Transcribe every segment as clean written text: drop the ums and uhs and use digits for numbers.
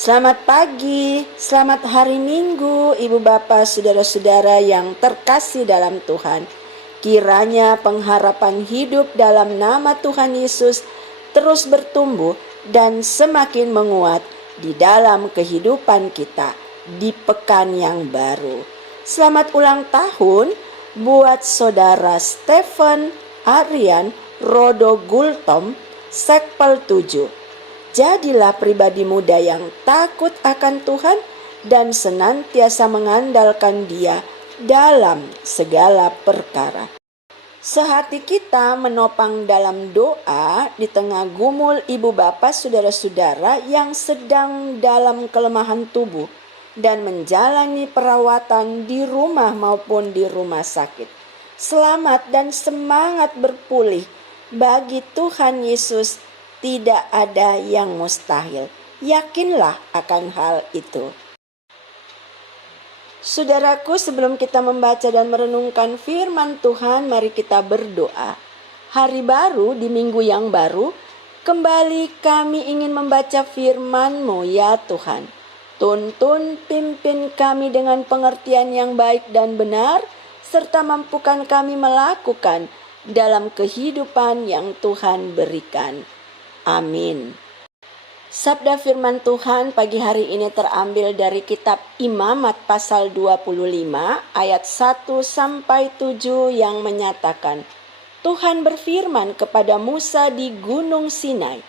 Selamat pagi, selamat hari Minggu, Ibu Bapak, saudara-saudara yang terkasih dalam Tuhan. Kiranya pengharapan hidup dalam nama Tuhan Yesus terus bertumbuh dan semakin menguat di dalam kehidupan kita di pekan yang baru. Selamat ulang tahun buat saudara Stephen Aryan Rodo Gultom, Sekpel 7. Jadilah pribadi muda yang takut akan Tuhan dan senantiasa mengandalkan Dia dalam segala perkara. Sehati kita menopang dalam doa di tengah gumul ibu bapa saudara-saudara yang sedang dalam kelemahan tubuh dan menjalani perawatan di rumah maupun di rumah sakit. Selamat dan semangat berpulih. Bagi Tuhan Yesus tidak ada yang mustahil. Yakinlah akan hal itu. Saudaraku, sebelum kita membaca dan merenungkan firman Tuhan, mari kita berdoa. Hari baru di minggu yang baru, kembali kami ingin membaca firman-Mu ya Tuhan. Tuntun pimpin kami dengan pengertian yang baik dan benar, serta mampukan kami melakukan dalam kehidupan yang Tuhan berikan. Amin. Sabda firman Tuhan pagi hari ini terambil dari kitab Imamat pasal 25 ayat 1 sampai 7 yang menyatakan, Tuhan berfirman kepada Musa di Gunung Sinai,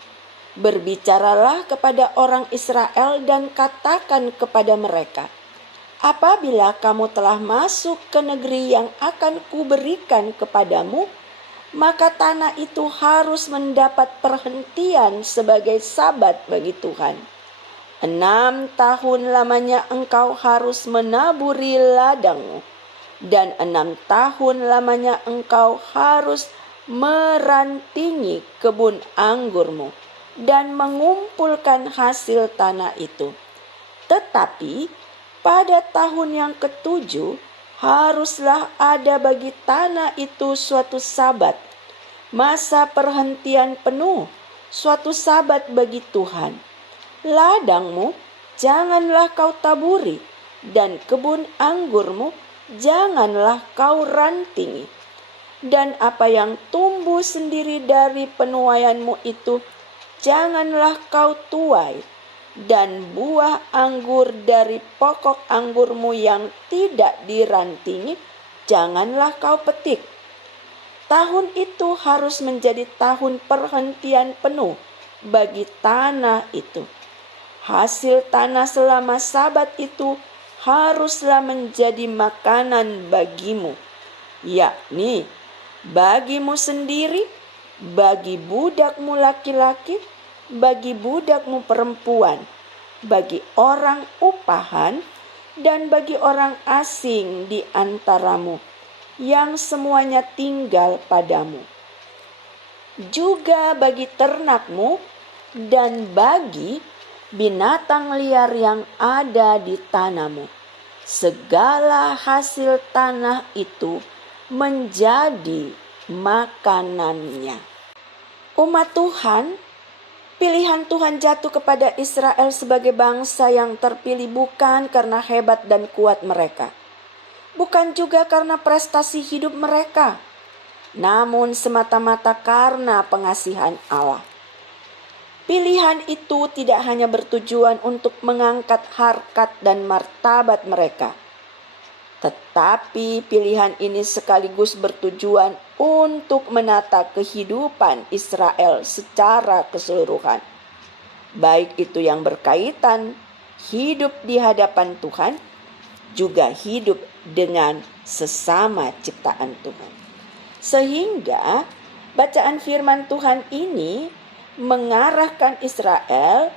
berbicaralah kepada orang Israel dan katakan kepada mereka, apabila kamu telah masuk ke negeri yang akan kuberikan kepadamu, maka tanah itu harus mendapat perhentian sebagai sabat bagi Tuhan. 6 tahun lamanya engkau harus menaburi ladangmu, dan 6 tahun lamanya engkau harus merantingi kebun anggurmu dan mengumpulkan hasil tanah itu. Tetapi pada tahun yang ke-7 haruslah ada bagi tanah itu suatu sabat, masa perhentian penuh, suatu sabat bagi Tuhan. Ladangmu janganlah kau taburi, dan kebun anggurmu janganlah kau rantingi. Dan apa yang tumbuh sendiri dari penuaianmu itu janganlah kau tuai, dan buah anggur dari pokok anggurmu yang tidak dirantingi janganlah kau petik. Tahun itu harus menjadi tahun perhentian penuh bagi tanah itu. Hasil tanah selama sabat itu haruslah menjadi makanan bagimu, yakni bagimu sendiri, bagi budakmu laki-laki, bagi budakmu perempuan, bagi orang upahan, dan bagi orang asing di antaramu, yang semuanya tinggal padamu. Juga bagi ternakmu dan bagi binatang liar yang ada di tanahmu. Segala hasil tanah itu menjadi makanannya. Umat Tuhan, pilihan Tuhan jatuh kepada Israel sebagai bangsa yang terpilih bukan karena hebat dan kuat mereka, bukan juga karena prestasi hidup mereka, namun semata-mata karena pengasihan Allah. Pilihan itu tidak hanya bertujuan untuk mengangkat harkat dan martabat mereka, tetapi pilihan ini sekaligus bertujuan untuk menata kehidupan Israel secara keseluruhan. Baik itu yang berkaitan hidup di hadapan Tuhan, juga hidup dengan sesama ciptaan Tuhan. Sehingga bacaan firman Tuhan ini mengarahkan Israel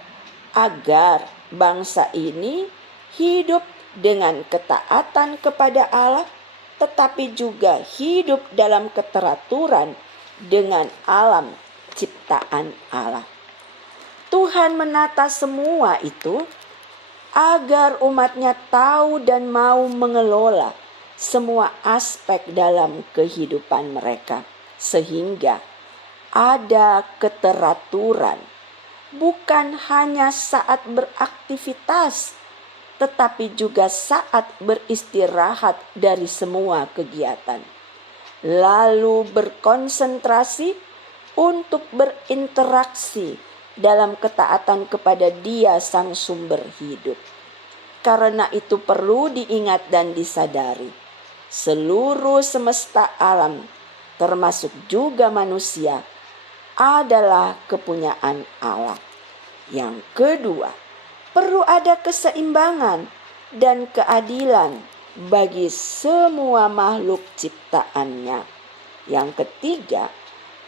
agar bangsa ini hidup dengan ketaatan kepada Allah, tetapi juga hidup dalam keteraturan dengan alam ciptaan Allah. Tuhan menata semua itu agar umatnya tahu dan mau mengelola semua aspek dalam kehidupan mereka, sehingga ada keteraturan bukan hanya saat beraktivitas, tetapi juga saat beristirahat dari semua kegiatan. Lalu berkonsentrasi untuk berinteraksi dalam ketaatan kepada Dia Sang Sumber hidup. Karena itu perlu diingat dan disadari, seluruh semesta alam, termasuk juga manusia, adalah kepunyaan Allah. Yang kedua, perlu ada keseimbangan dan keadilan bagi semua makhluk ciptaannya. Yang ketiga,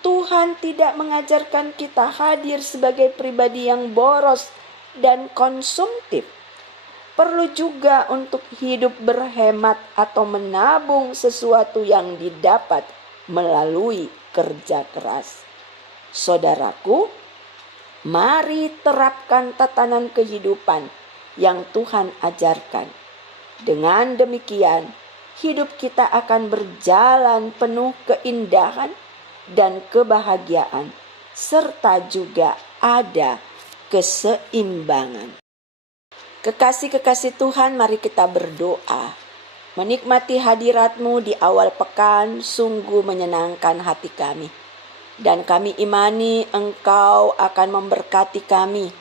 Tuhan tidak mengajarkan kita hadir sebagai pribadi yang boros dan konsumtif. Perlu juga untuk hidup berhemat atau menabung sesuatu yang didapat melalui kerja keras. Saudaraku, mari terapkan tatanan kehidupan yang Tuhan ajarkan. Dengan demikian, hidup kita akan berjalan penuh keindahan dan kebahagiaan, serta juga ada keseimbangan. Kekasih-kekasih Tuhan, mari kita berdoa. Menikmati hadirat-Mu di awal pekan sungguh menyenangkan hati kami. Dan kami imani Engkau akan memberkati kami.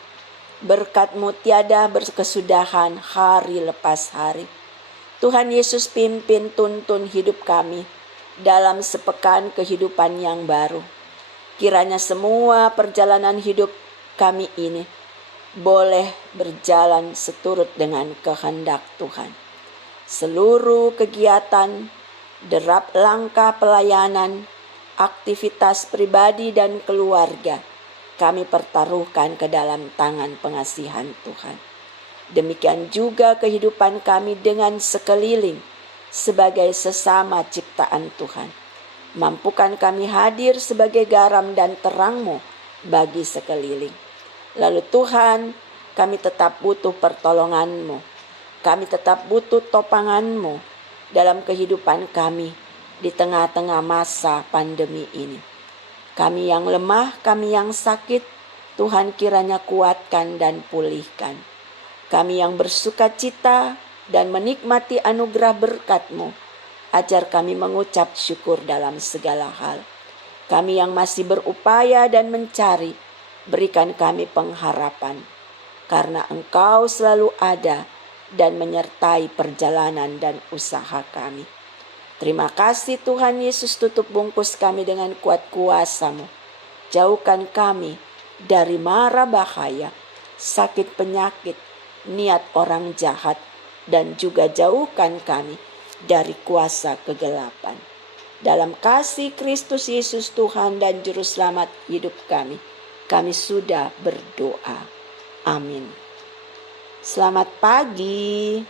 Berkat-Mu tiada berkesudahan hari lepas hari. Tuhan Yesus pimpin tuntun hidup kami dalam sepekan kehidupan yang baru. Kiranya semua perjalanan hidup kami ini boleh berjalan seturut dengan kehendak Tuhan. Seluruh kegiatan, derap langkah pelayanan, aktivitas pribadi dan keluarga, kami pertaruhkan ke dalam tangan pengasihan Tuhan. Demikian juga kehidupan kami dengan sekeliling sebagai sesama ciptaan Tuhan. Mampukan kami hadir sebagai garam dan terang-Mu bagi sekeliling. Lalu Tuhan, kami tetap butuh pertolongan-Mu. Kami tetap butuh topangan-Mu dalam kehidupan kami di tengah-tengah masa pandemi ini. Kami yang lemah, kami yang sakit, Tuhan kiranya kuatkan dan pulihkan. Kami yang bersuka cita dan menikmati anugerah berkat-Mu, ajar kami mengucap syukur dalam segala hal. Kami yang masih berupaya dan mencari, berikan kami pengharapan, karena Engkau selalu ada dan menyertai perjalanan dan usaha kami. Terima kasih Tuhan Yesus, tutup bungkus kami dengan kuat kuasa-Mu. Jauhkan kami dari mara bahaya, sakit penyakit, niat orang jahat, dan juga jauhkan kami dari kuasa kegelapan. Dalam kasih Kristus Yesus Tuhan dan Juru Selamat hidup kami sudah berdoa. Amin. Selamat pagi.